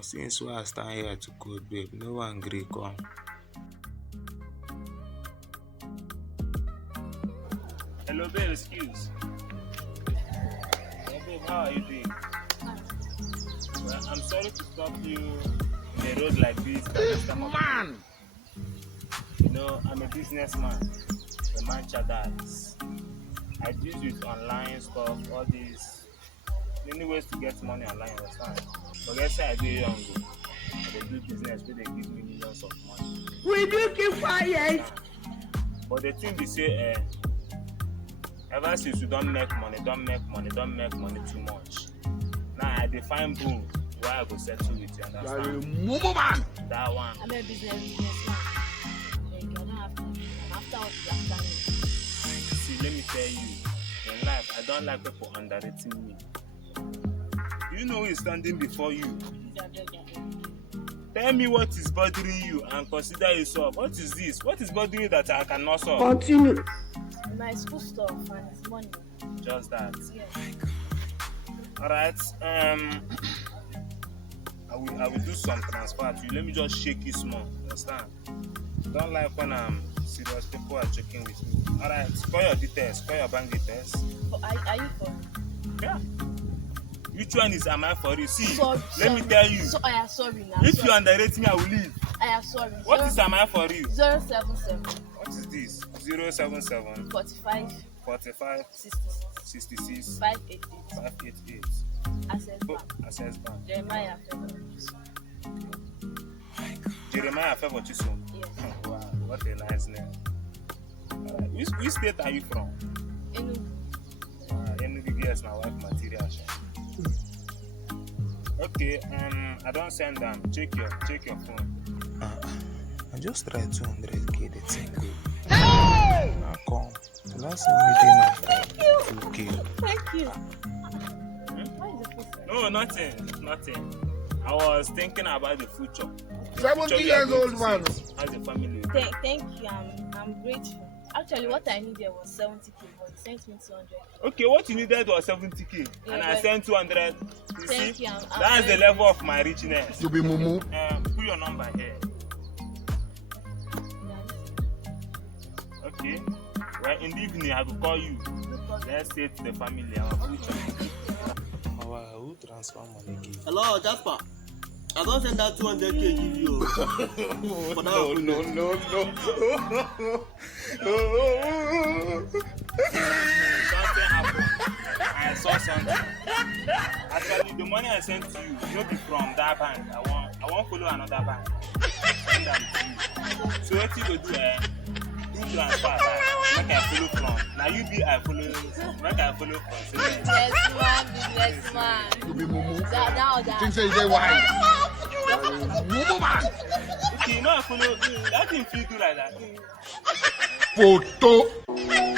Since we are stand here to code, babe, no one agree come. Hello, babe, excuse. Hey, babe, how are you doing? Well, I'm sorry to stop you in the road like this. Man! You know, I'm a businessman, a man chadas. I deal with online stuff, all these many ways to get money online, understand? But let's say I do young, they do business where they give me millions of money. Will you keep quiet? But the thing they say, ever since we don't make money too much. Now I define boom, why I go settle with you, understand? Man. That one. I'm a businessman. Like, I don't have time. After what you have done. See, let me tell you, in life, I don't like people underrating me. You know who is standing before you. Tell me what is bothering you and consider yourself. What is this? What is bothering you that I cannot solve? Continue. My school stuff and it's money. Just that. Yes. Alright. I will do some transfer to you. Let me just shake you small. Understand? Don't like when I'm serious. People are joking with me. Alright. Call your details. Call your bank details. But are you for? Yeah. Which one is am I for you? See, Sorry, let me tell you. So I am sorry now. If you underrate me, I will leave. I am sorry. What is am I for you? 077. What is this? 077 45 45 66 66 588. 588. Access Bank. Access Bank. Jeremiah. Jeremiah Favor Chisom. Yes. Wow, what a nice name. Which state are you from? Enugu. Enugu, yes, my wife material. Okay, I don't send them. Check your phone. I just tried 200k, the thing good. Now come. The last time we did my 2k. Thank you. Why is the food? No, nothing. I was thinking about the future. 70 years old man. As a family. Thank you. I'm grateful. Actually, what I needed was 70k, but he sent me 200. Okay, what you needed was 70k, Yeah, and I sent 200. You Thank see, you. that's the level of my richness. You be mumu. Put your number here. Okay. Well, in the evening, I will call you. Let's say to the family, our future. Wow, who transfer money give? Hello, Jasper. I don't send that 200k give you. For now, No. Something happened. I saw something. Actually, the money I sent to you, not be from that bank. I want follow another bank. Send that to you. So what you go do? Do transfer. Make I follow from. Now you be I follow. Make I follow from. Businessman. You be mumu. That. Think say you dey wise. Mumu man. Okay, you know I follow. That thing feel do like that. Photo.